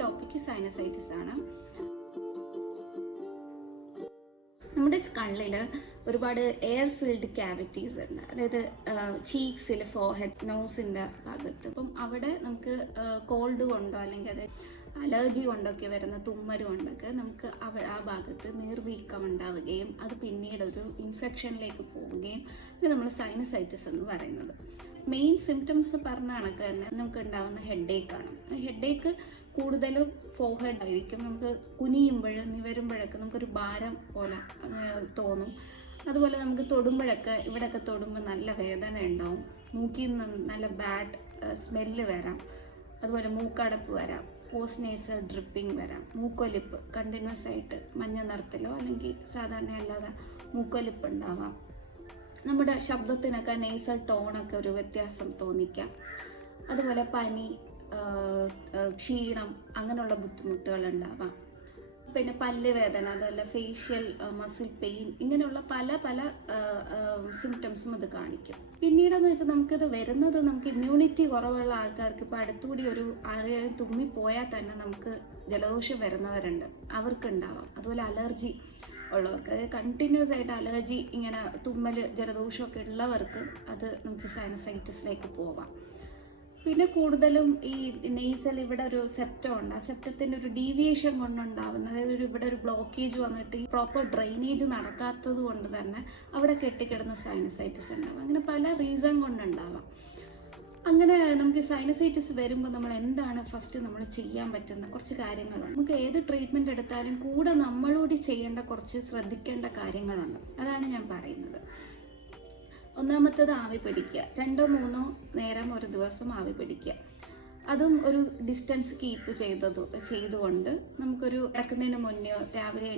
Topic sinusitis ആണ്. നമ്മുടെ സ്കള്ളിൽ ഒരുപാട് എയർ ഫിൽഡ് ക്യാവിറ്റീസ് ഉണ്ട്, അതായത് ചീക്സിൽ, ഫോർഹെഡ്, നോസിൻ്റെ ഭാഗത്ത്. അപ്പം അവിടെ നമുക്ക് കോൾഡ് കൊണ്ടോ അല്ലെങ്കിൽ അത് അലർജി കൊണ്ടൊക്കെ വരുന്ന തുമ്മൽ കൊണ്ടൊക്കെ നമുക്ക് ആ ഭാഗത്ത് നീർവീക്കം ഉണ്ടാവുകയും അത് പിന്നീട് ഒരു ഇൻഫെക്ഷനിലേക്ക് പോവുകയും ഇത് നമ്മൾ സൈനസൈറ്റിസ് എന്ന് പറയുന്നത്. മെയിൻ സിംറ്റംസ് പറഞ്ഞ കണക്ക് തന്നെ നമുക്ക് ഉണ്ടാകുന്ന ഹെഡേക്കാണ്. ഹെഡേക്ക് കൂടുതലും ഫോർഹെഡ് ആയിരിക്കും. നമുക്ക് കുനിയുമ്പോഴും നിവരുമ്പോഴൊക്കെ നമുക്കൊരു ഭാരം പോലെ തോന്നും. അതുപോലെ നമുക്ക് തൊടുമ്പോഴൊക്കെ ഇവിടെയൊക്കെ തൊടുമ്പോൾ നല്ല വേദന ഉണ്ടാവും. മൂക്കിൽ നിന്ന് നല്ല ബാഡ് സ്മെല്ല് വരാം. അതുപോലെ മൂക്കടപ്പ് വരാം, പോസ്റ്റ് നേസൽ ഡ്രിപ്പിംഗ് വരാം, മൂക്കൊലിപ്പ് കണ്ടിന്യൂസ് ആയിട്ട് മഞ്ഞ നിറത്തിലോ അല്ലെങ്കിൽ സാധാരണ അല്ലാതെ മൂക്കൊലിപ്പ് ഉണ്ടാവാം. നമ്മുടെ ശബ്ദത്തിനൊക്കെ നേസൽ ടോണൊക്കെ ഒരു വ്യത്യാസം തോന്നിക്കാം. അതുപോലെ പനി, ക്ഷീണം, അങ്ങനെയുള്ള ബുദ്ധിമുട്ടുകൾ ഉണ്ടാവാം. പിന്നെ പല്ല് വേദന, അതുപോലെ ഫേഷ്യൽ മസിൽ പെയിൻ, ഇങ്ങനെയുള്ള പല സിംറ്റംസും അത് കാണിക്കും. പിന്നീടെന്ന് വെച്ചാൽ നമുക്കിത് വരുന്നത് നമുക്ക് ഇമ്മ്യൂണിറ്റി കുറവുള്ള ആൾക്കാർക്ക് ഇപ്പോൾ അടുത്തുകൂടി ഒരു ആരെയും തുമ്മിപ്പോയാൽ തന്നെ നമുക്ക് ജലദോഷം വരുന്നവരുണ്ട്, അവർക്കുണ്ടാവാം. അതുപോലെ അലർജി ഉള്ളവർക്ക്, അതായത് കണ്ടിന്യൂസ് ആയിട്ട് അലർജി, ഇങ്ങനെ തുമ്മൽ, ജലദോഷമൊക്കെ ഉള്ളവർക്ക് അത് നമുക്ക് സൈനസൈറ്റിസിലേക്ക് പോവാം. പിന്നെ കൂടുതലും ഈ നെയ്സൽ ഇവിടെ ഒരു സെപ്റ്റം ഉണ്ട്, ആ സെപ്റ്റത്തിൻ്റെ ഒരു ഡീവിയേഷൻ കൊണ്ടുണ്ടാവുന്ന, അതായത് ഇവിടെ ഒരു ബ്ലോക്കേജ് വന്നിട്ട് ഈ പ്രോപ്പർ ഡ്രെയിനേജ് നടക്കാത്തത് കൊണ്ട് തന്നെ അവിടെ കെട്ടിക്കിടന്ന സൈനസൈറ്റിസ് ഉണ്ടാവും. അങ്ങനെ പല റീസൺ കൊണ്ടുണ്ടാവാം. അങ്ങനെ നമുക്ക് സൈനസൈറ്റിസ് വരുമ്പോൾ നമ്മൾ എന്താണ് ഫസ്റ്റ് നമ്മൾ ചെയ്യാൻ പറ്റുന്ന കുറച്ച് കാര്യങ്ങളുണ്ട്. നമുക്ക് ഏത് ട്രീറ്റ്മെൻറ്റ് എടുത്താലും കൂടെ നമ്മളോട് ചെയ്യേണ്ട കുറച്ച് ശ്രദ്ധിക്കേണ്ട കാര്യങ്ങളുണ്ട്. അതാണ് ഞാൻ പറയുന്നത്. ഒന്നാമത്തേത് ആവി പിടിക്കുക. 2-3 നേരം ഒരു ദിവസം ആവി പിടിക്കുക. അതും ഒരു ഡിസ്റ്റൻസ് കീപ്പ് ചെയ്തുകൊണ്ട് നമുക്കൊരു കിടക്കുന്നതിന് മുന്നേ രാവിലെ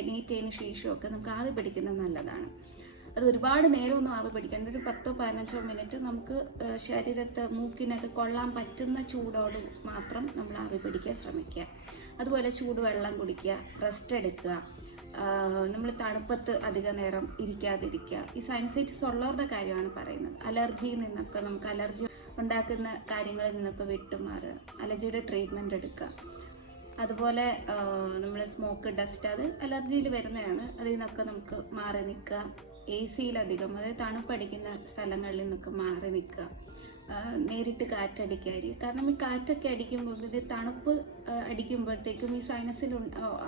എണീറ്റതിന് ശേഷമൊക്കെ നമുക്ക് ആവി പിടിക്കുന്നത് നല്ലതാണ്. അത് ഒരുപാട് നേരമൊന്നും ആവി പിടിക്കേണ്ട, ഒരു 10-15 മിനിറ്റ് നമുക്ക് ശരീരത്ത് മൂക്കിനൊക്കെ കൊള്ളാൻ പറ്റുന്ന ചൂടോട് മാത്രം നമ്മൾ ആവി പിടിക്കാൻ ശ്രമിക്കുക. അതുപോലെ ചൂടുവെള്ളം കുടിക്കുക, റെസ്റ്റ് എടുക്കുക, നമ്മൾ തണുപ്പത്ത് അധിക നേരം ഇരിക്കാതിരിക്കുക. ഈ സൈനസൈറ്റിസ് ഉള്ളവരുടെ കാര്യമാണ് പറയുന്നത്. അലർജിയിൽ നിന്നൊക്കെ നമുക്ക് അലർജി ഉണ്ടാക്കുന്ന കാര്യങ്ങളിൽ നിന്നൊക്കെ വിട്ടുമാറുക, അലർജിയുടെ ട്രീറ്റ്മെൻറ്റ് എടുക്കുക. അതുപോലെ നമ്മൾ സ്മോക്ക്, ഡസ്റ്റ്, അത് അലർജിയിൽ വരുന്നതാണ്, അതിൽ നിന്നൊക്കെ നമുക്ക് മാറി നിൽക്കുക. AC-യിലധികം, അതായത് തണുപ്പടിക്കുന്ന സ്ഥലങ്ങളിൽ നിന്നൊക്കെ മാറി നിൽക്കുക. നേരിട്ട് കാറ്റടിക്കാതിരിക്കുക. കാരണം ഈ കാറ്റൊക്കെ അടിക്കുമ്പോൾ ഇത് തണുപ്പ് അടിക്കുമ്പോഴത്തേക്കും ഈ സൈനസിൽ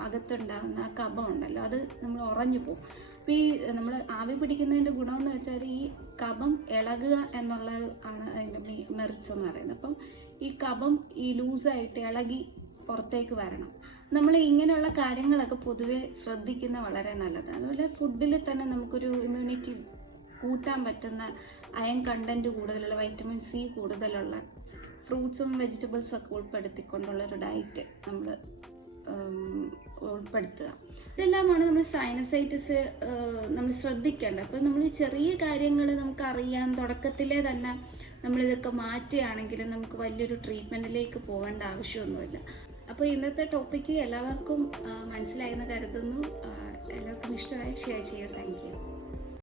അകത്തുണ്ടാകുന്ന ആ കഫം ഉണ്ടല്ലോ, അത് നമ്മൾ ഉറഞ്ഞു പോകും. അപ്പോൾ ഈ നമ്മൾ ആവി പിടിക്കുന്നതിൻ്റെ ഗുണമെന്ന് വെച്ചാൽ ഈ കഫം ഇളകുക എന്നുള്ളത് ആണ് അതിൻ്റെ മെറിറ്റ്സ് എന്ന് പറയുന്നത്. അപ്പം ഈ കഫം ഈ ലൂസായിട്ട് ഇളകി പുറത്തേക്ക് വരണം. നമ്മൾ ഇങ്ങനെയുള്ള കാര്യങ്ങളൊക്കെ പൊതുവെ ശ്രദ്ധിക്കുന്ന വളരെ നല്ലതാണ്. അതുപോലെ ഫുഡിൽ തന്നെ നമുക്കൊരു ഇമ്മ്യൂണിറ്റി കൂട്ടാൻ പറ്റുന്ന അയൺ കണ്ടൻറ്റ് കൂടുതലുള്ള, വൈറ്റമിൻ C കൂടുതലുള്ള ഫ്രൂട്ട്സും വെജിറ്റബിൾസും ഒക്കെ ഉൾപ്പെടുത്തിക്കൊണ്ടുള്ളൊരു ഡയറ്റ് നമ്മൾ ഉൾപ്പെടുത്തുക. ഇതെല്ലാമാണ് നമ്മൾ സൈനസൈറ്റിസ് നമ്മൾ ശ്രദ്ധിക്കേണ്ടത്. അപ്പോൾ നമ്മൾ ചെറിയ കാര്യങ്ങൾ നമുക്കറിയാൻ തുടക്കത്തിലേ തന്നെ നമ്മളിതൊക്കെ മാറ്റുകയാണെങ്കിൽ നമുക്ക് വലിയൊരു ട്രീറ്റ്മെൻറ്റിലേക്ക് പോകേണ്ട ആവശ്യമൊന്നുമില്ല. അപ്പോൾ ഇന്നത്തെ ടോപ്പിക്ക് എല്ലാവർക്കും മനസ്സിലായെന്ന് കരുതുന്നു. എല്ലാവർക്കും ഇഷ്ടമായി ഷെയർ ചെയ്യുക. Thank you.